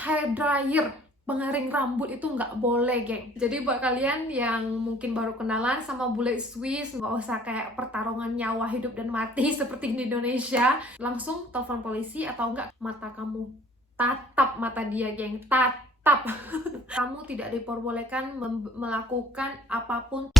hair dryer, pengering rambut itu nggak boleh, geng. Jadi buat kalian yang mungkin baru kenalan sama bule Swiss, nggak usah kayak pertarungan nyawa hidup dan mati seperti di Indonesia. Langsung telepon polisi atau enggak mata kamu tatap mata dia, geng. Tatap. Kamu tidak diperbolehkan melakukan apapun.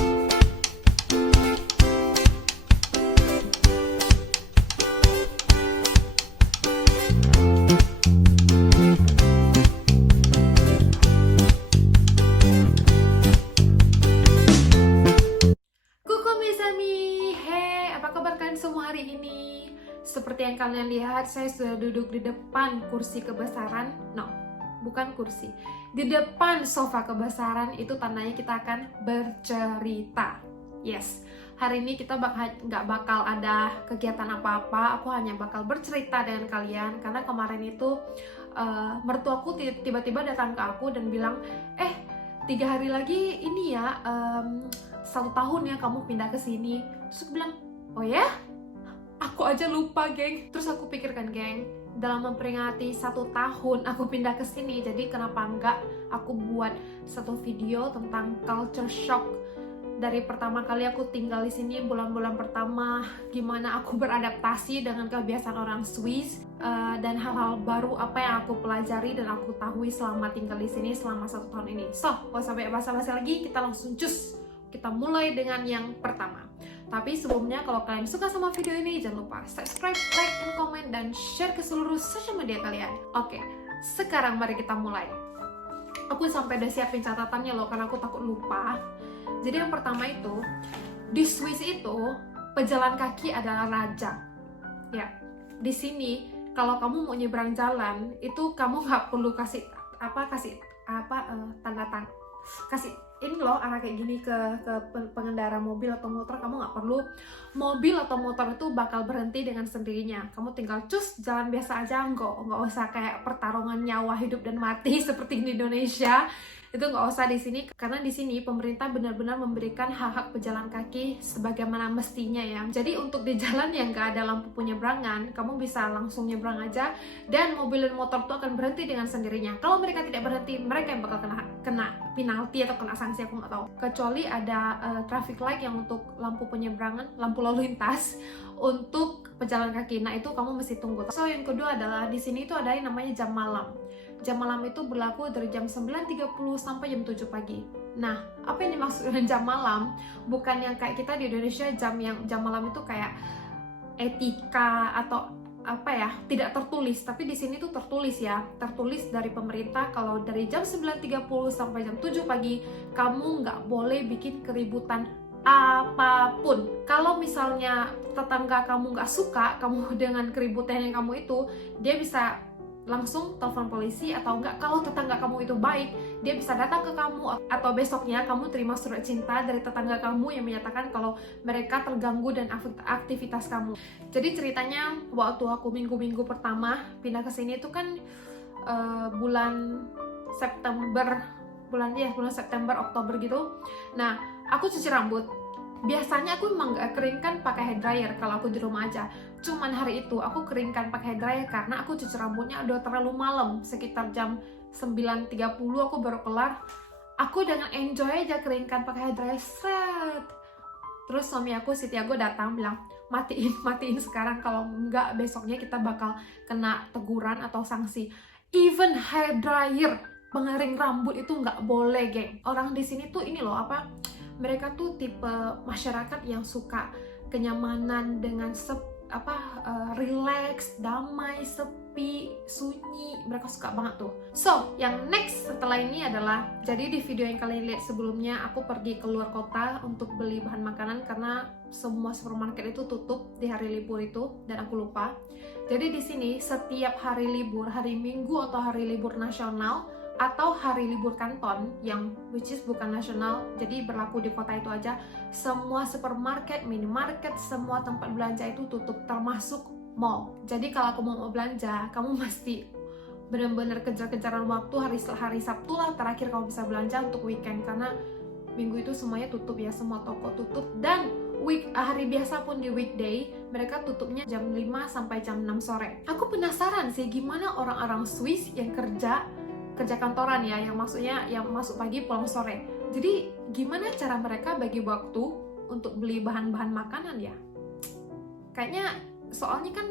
Semua hari ini, seperti yang kalian lihat, saya sudah duduk di depan kursi kebesaran. No, bukan kursi, di depan sofa kebesaran. Itu tandanya kita akan bercerita. Yes, hari ini kita nggak bakal ada kegiatan apa-apa. Aku hanya bakal bercerita dengan kalian karena kemarin itu mertuaku tiba-tiba datang ke aku dan bilang, 3 hari lagi ini ya 1 tahun ya kamu pindah ke sini. Terus aku bilang, oh ya? Aku aja lupa, geng. Terus aku pikirkan, geng, dalam memperingati 1 tahun aku pindah ke sini, jadi kenapa enggak aku buat satu video tentang culture shock dari pertama kali aku tinggal di sini, bulan-bulan pertama, gimana aku beradaptasi dengan kebiasaan orang Swiss, dan hal-hal baru apa yang aku pelajari dan aku tahui selama tinggal di sini selama 1 tahun ini. So, gak usah banyak basa-basi lagi, kita langsung cus. Kita mulai dengan yang pertama. Tapi sebelumnya, kalau kalian suka sama video ini, jangan lupa subscribe, like, and comment, dan share ke seluruh sosial media kalian. Oke, sekarang mari kita mulai. Aku sampai udah siapin catatannya loh, karena aku takut lupa. Jadi yang pertama itu, di Swiss itu, pejalan kaki adalah raja. Ya, di sini, kalau kamu mau nyebrang jalan, itu kamu nggak perlu kasih tanda tangan. Kasih ini loh, arah kayak gini ke pengendara mobil atau motor. Kamu nggak perlu, mobil atau motor itu bakal berhenti dengan sendirinya. Kamu tinggal cus jalan biasa aja, nggak usah kayak pertarungan nyawa hidup dan mati seperti di Indonesia. Itu nggak usah di sini, karena di sini pemerintah benar-benar memberikan hak-hak pejalan kaki sebagaimana mestinya ya. Jadi untuk di jalan yang nggak ada lampu penyeberangan, kamu bisa langsung nyebrang aja, dan mobil dan motor itu akan berhenti dengan sendirinya. Kalau mereka tidak berhenti, mereka yang bakal kena penalti atau kena sanksi, aku nggak tahu. Kecuali ada traffic light yang untuk lampu penyeberangan, lampu lalu lintas untuk pejalan kaki. Nah itu kamu mesti tunggu. So yang kedua adalah di sini itu ada yang namanya jam malam. Jam malam itu berlaku dari jam 9.30 sampai jam 7 pagi. Nah, apa yang dimaksud dengan jam malam? Bukan yang kayak kita di Indonesia, jam malam itu kayak etika atau apa ya, tidak tertulis. Tapi di sini tuh tertulis ya, tertulis dari pemerintah kalau dari jam 9.30 sampai jam 7 pagi kamu nggak boleh bikin keributan apapun. Kalau misalnya tetangga kamu nggak suka kamu dengan keributan yang kamu itu, dia bisa langsung telepon polisi, atau enggak kalau tetangga kamu itu baik, dia bisa datang ke kamu, atau besoknya kamu terima surat cinta dari tetangga kamu yang menyatakan kalau mereka terganggu dan aktivitas kamu. Jadi ceritanya waktu aku minggu-minggu pertama pindah ke sini itu kan bulan September Oktober gitu. Nah, aku cuci rambut. Biasanya aku emang gak keringkan pakai hair dryer kalau aku di rumah aja. Cuman hari itu aku keringkan pakai hair dryer karena aku cuci rambutnya udah terlalu malam, sekitar jam 9.30 aku baru kelar. Aku dengan enjoy aja keringkan pakai hair dryer, set. Terus suami aku, si Tiago, datang bilang, matiin sekarang, kalau enggak besoknya kita bakal kena teguran atau sanksi. Even hair dryer, pengering rambut itu nggak boleh, geng. Orang di sini tuh ini loh, mereka tuh tipe masyarakat yang suka kenyamanan dengan relax, damai, sepi, sunyi. Mereka suka banget tuh. So, yang next setelah ini adalah, jadi di video yang kalian lihat sebelumnya, aku pergi keluar kota untuk beli bahan makanan karena semua supermarket itu tutup di hari libur itu, dan aku lupa. Jadi di sini setiap hari libur, hari Minggu atau hari libur nasional, atau hari libur kanton yang which is bukan nasional, jadi berlaku di kota itu aja, semua supermarket, minimarket, semua tempat belanja itu tutup, termasuk mall. Jadi kalau kamu mau belanja, kamu mesti benar-benar kejar-kejaran waktu. Hari Sabtu lah terakhir kamu bisa belanja untuk weekend, karena minggu itu semuanya tutup ya, semua toko tutup. Dan hari biasa pun di weekday mereka tutupnya jam 5 sampai jam 6 sore. Aku penasaran sih gimana orang-orang Swiss yang kerja kerja kantoran ya, yang maksudnya yang masuk pagi pulang sore. Jadi gimana cara mereka bagi waktu untuk beli bahan-bahan makanan ya? Kayaknya soalnya kan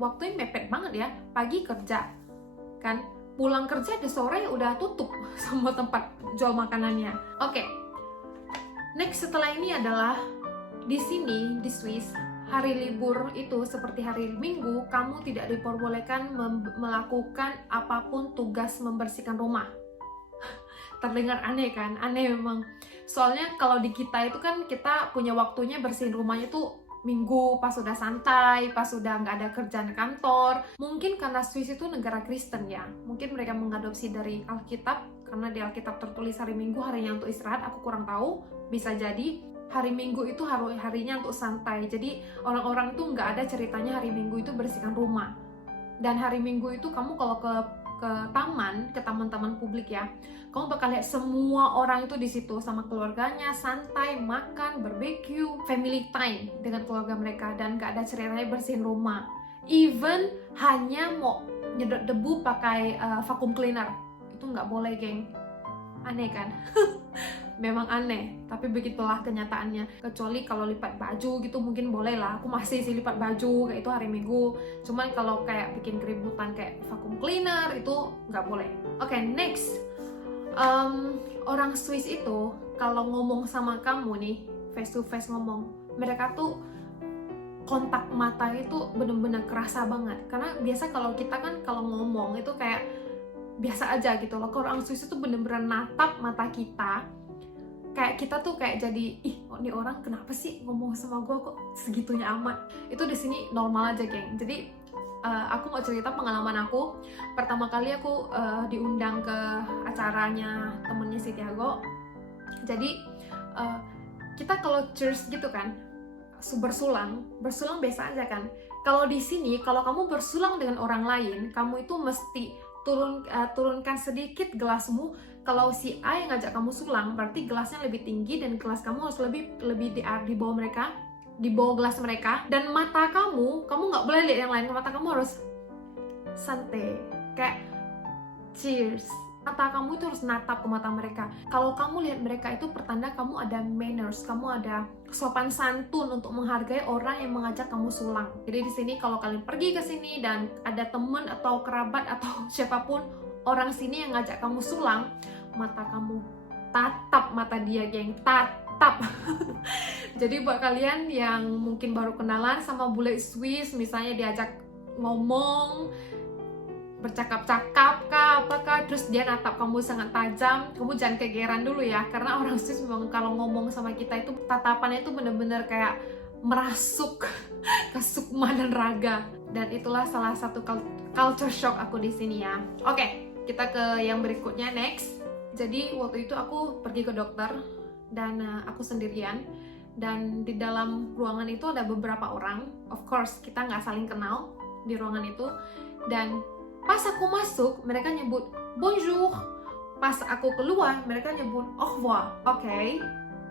waktunya mepet banget ya, pagi kerja kan, pulang kerja di sore udah tutup semua tempat jual makanannya. Oke. Next setelah ini adalah di sini di Swiss, hari libur itu seperti hari Minggu, kamu tidak diperbolehkan melakukan apapun tugas membersihkan rumah. Terdengar aneh kan? Aneh memang. Soalnya kalau di kita itu kan kita punya waktunya bersihin rumahnya tuh Minggu, pas sudah santai, pas sudah nggak ada kerjaan kantor. Mungkin karena Swiss itu negara Kristen ya, mungkin mereka mengadopsi dari Alkitab, karena di Alkitab tertulis hari Minggu harinya untuk istirahat. Aku kurang tahu, bisa jadi hari Minggu itu harinya untuk santai. Jadi orang-orang itu nggak ada ceritanya hari Minggu itu bersihkan rumah. Dan hari Minggu itu kamu kalau ke taman-taman publik ya, kamu bakal lihat semua orang itu di situ sama keluarganya, santai, makan, barbecue, family time dengan keluarga mereka, dan gak ada ceritanya bersihin rumah. Even hanya mau nyedot debu pakai vacuum cleaner, itu nggak boleh, geng. Aneh kan? Memang aneh, tapi begitulah kenyataannya. Kecuali kalau lipat baju gitu mungkin boleh lah. Aku masih sih lipat baju kayak itu hari Minggu. Cuman kalau kayak bikin keributan kayak vacuum cleaner itu nggak boleh. Oke, next. Orang Swiss itu kalau ngomong sama kamu nih, face to face ngomong, mereka tuh kontak mata itu bener-bener kerasa banget. Karena biasa kalau kita kan kalau ngomong itu kayak biasa aja gitu loh. Kalau orang Swiss itu bener-bener natap mata kita, kayak kita tuh kayak jadi, ih, ini orang kenapa sih ngomong sama gue kok segitunya amat. Itu di sini normal aja, geng. Jadi aku mau cerita pengalaman aku. Pertama kali aku diundang ke acaranya temennya si Tiago. Jadi kita kalau church gitu kan, bersulang biasa aja kan. Kalau di sini, kalau kamu bersulang dengan orang lain, kamu itu mesti turunkan sedikit gelasmu. Kalau si A yang ngajak kamu sulang, berarti gelasnya lebih tinggi dan gelas kamu harus lebih di bawah mereka, di bawah gelas mereka. Dan mata kamu nggak boleh lihat yang lain, mata kamu harus santai, kayak cheers. Mata kamu itu harus natap ke mata mereka. Kalau kamu lihat mereka itu pertanda kamu ada manners, kamu ada sopan santun untuk menghargai orang yang mengajak kamu sulang. Jadi di sini kalau kalian pergi ke sini dan ada teman atau kerabat atau siapapun orang sini yang ngajak kamu sulang, mata kamu tatap mata dia, geng, tatap. Jadi buat kalian yang mungkin baru kenalan sama bule Swiss, misalnya diajak ngomong, bercakap-cakap kah, apakah, terus dia natap kamu sangat tajam, kamu jangan kegeran dulu ya, karena orang Swiss memang kalau ngomong sama kita itu tatapannya itu bener-bener kayak merasuk ke sukma dan raga. Dan itulah salah satu culture shock aku di sini ya. Oke, kita ke yang berikutnya, next. Jadi waktu itu aku pergi ke dokter dan aku sendirian, dan di dalam ruangan itu ada beberapa orang. Of course kita nggak saling kenal di ruangan itu, dan pas aku masuk, mereka nyebut bonjour. Pas aku keluar, mereka nyebut au revoir. Oke.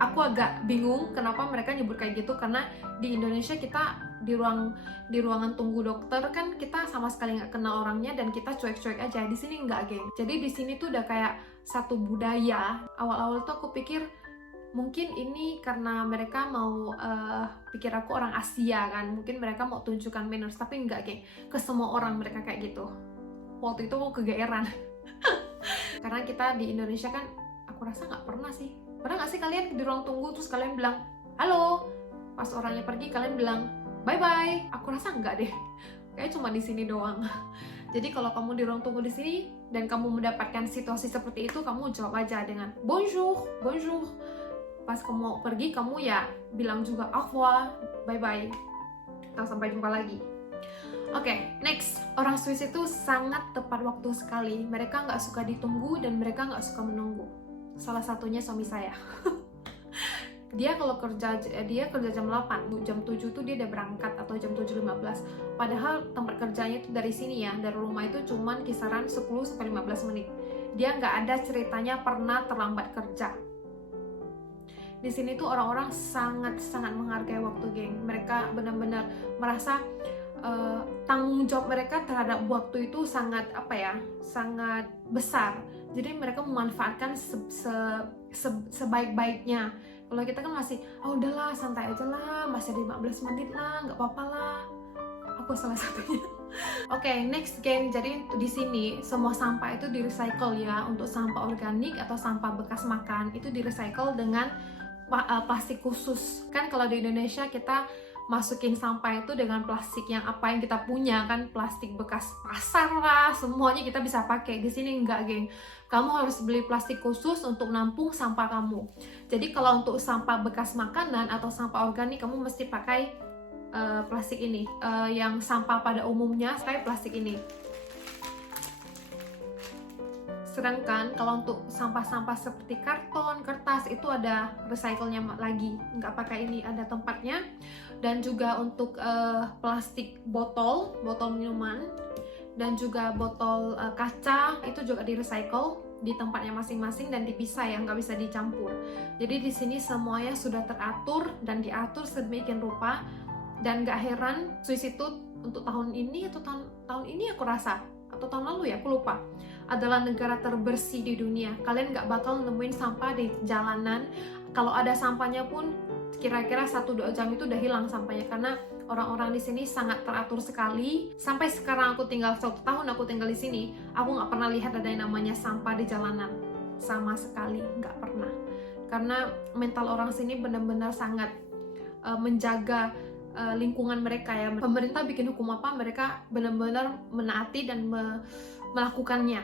Aku agak bingung kenapa mereka nyebut kayak gitu, karena di Indonesia kita di ruangan tunggu dokter kan kita sama sekali nggak kenal orangnya dan kita cuek-cuek aja. Di sini nggak, geng. Jadi di sini tuh udah kayak satu budaya. Awal-awal tuh aku pikir mungkin ini karena mereka mau pikir aku orang Asia kan, mungkin mereka mau tunjukkan manners, tapi nggak, geng. Ke semua orang mereka kayak gitu. Waktu itu aku kegeeran. Karena kita di Indonesia kan, aku rasa nggak pernah sih. Pernah nggak sih kalian di ruang tunggu terus kalian bilang halo, pas orangnya pergi kalian bilang bye bye? Aku rasa nggak deh. Kayaknya cuma di sini doang. Jadi kalau kamu di ruang tunggu di sini dan kamu mendapatkan situasi seperti itu, kamu jawab aja dengan bonjour, bonjour. Pas kamu mau pergi, kamu ya bilang juga au revoir, bye bye, atau sampai jumpa lagi. Oke, next. Orang Swiss itu sangat tepat waktu sekali. Mereka nggak suka ditunggu dan mereka nggak suka menunggu. Salah satunya suami saya. Dia kalau kerja jam 8, jam 7 tuh dia udah berangkat, atau jam 7.15. Padahal tempat kerjanya itu dari sini ya, dari rumah itu cuman kisaran 10-15 menit. Dia nggak ada ceritanya pernah terlambat kerja. Di sini tuh orang-orang sangat-sangat menghargai waktu, geng. Mereka benar-benar merasa tanggung jawab mereka terhadap waktu itu sangat sangat besar. Jadi mereka memanfaatkan sebaik-baiknya. Kalau kita kan masih, udahlah santai aja lah, masih ada 15 menit lah, nggak apa-apa lah. Aku salah satunya. Oke, next geng. Jadi di sini semua sampah itu di recycle ya. Untuk sampah organik atau sampah bekas makan itu di recycle dengan plastik khusus. Kan kalau di Indonesia kita masukin sampah itu dengan plastik yang apa yang kita punya, kan plastik bekas pasar lah, semuanya kita bisa pakai. Di sini enggak, geng. Kamu harus beli plastik khusus untuk nampung sampah kamu. Jadi kalau untuk sampah bekas makanan atau sampah organik kamu mesti pakai plastik ini. Yang sampah pada umumnya pakai plastik ini. Sedangkan kalau untuk sampah-sampah seperti karton, kertas itu ada recycle-nya lagi, nggak pakai ini, ada tempatnya. Dan juga untuk plastik botol minuman dan juga botol kaca itu juga di recycle di tempatnya masing-masing dan dipisah ya, nggak bisa dicampur. Jadi di sini semuanya sudah teratur dan diatur sedemikian rupa, dan nggak heran Swiss itu untuk tahun ini atau tahun ini aku rasa atau tahun lalu ya, aku lupa, adalah negara terbersih di dunia. Kalian nggak bakal nemuin sampah di jalanan. Kalau ada sampahnya pun kira-kira 1-2 jam itu udah hilang sampahnya, karena orang-orang di sini sangat teratur sekali. Sampai sekarang aku tinggal 1 tahun aku tinggal di sini, aku nggak pernah lihat ada yang namanya sampah di jalanan sama sekali, nggak pernah. Karena mental orang sini benar-benar sangat menjaga lingkungan mereka ya. Pemerintah bikin hukum apa, mereka benar-benar menaati dan melakukannya.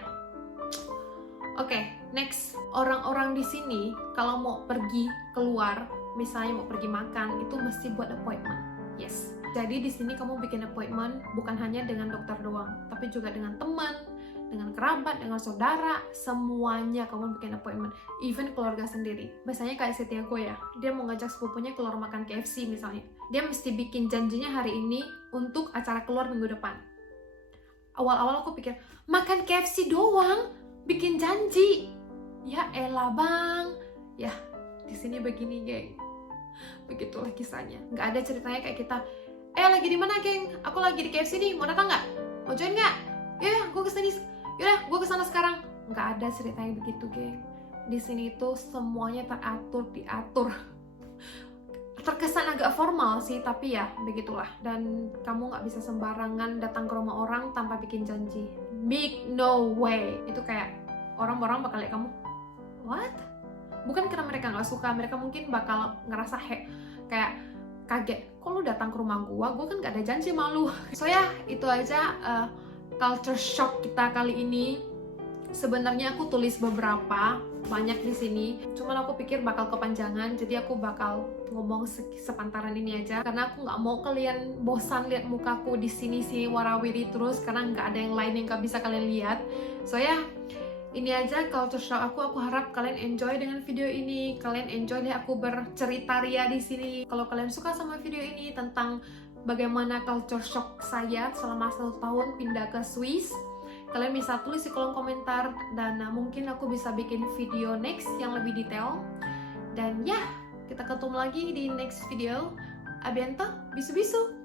Oke, next. Orang-orang di sini kalau mau pergi keluar, misalnya mau pergi makan, itu mesti buat appointment. Yes. Jadi di sini kamu bikin appointment bukan hanya dengan dokter doang, tapi juga dengan teman, dengan kerabat, dengan saudara, semuanya kamu bikin appointment. Even keluarga sendiri. Biasanya kayak Setiago ya, dia mau ngajak sepupunya keluar makan KFC misalnya. Dia mesti bikin janjinya hari ini untuk acara keluar minggu depan. Awal-awal aku pikir, makan KFC doang, bikin janji. Ya elah bang. Ya, di sini begini, geng. Begitulah kisahnya. Nggak ada ceritanya kayak kita, lagi di mana, geng? Aku lagi di KFC nih, mau datang nggak? Mau join nggak? Ya, gue kesini. Yaudah, gue kesana sekarang. Nggak ada ceritanya begitu, geng. Di sini itu semuanya teratur, diatur. Terkesan agak formal sih, tapi ya begitulah. Dan kamu nggak bisa sembarangan datang ke rumah orang tanpa bikin janji. Big no way. Itu kayak orang-orang bakal lihat kamu, what? Bukan karena mereka nggak suka, mereka mungkin bakal ngerasa kayak kaget, kok lu datang ke rumah gua kan nggak ada janji malu. So ya, itu aja culture shock kita kali ini. Sebenarnya aku tulis beberapa, banyak di sini. Cuman aku pikir bakal kepanjangan, jadi aku bakal ngomong sepantaran ini aja. Karena aku nggak mau kalian bosan lihat mukaku di sini sih warawiri terus, karena nggak ada yang lain yang nggak bisa kalian lihat. So ya, ini aja culture shock aku. Aku harap kalian enjoy dengan video ini. Kalian enjoy deh aku bercerita ria di sini. Kalau kalian suka sama video ini tentang bagaimana culture shock saya selama 1 tahun pindah ke Swiss, kalian bisa tulis di kolom komentar, dan mungkin aku bisa bikin video next yang lebih detail. Dan ya, kita ketemu lagi di next video. A bientôt, bisu-bisu.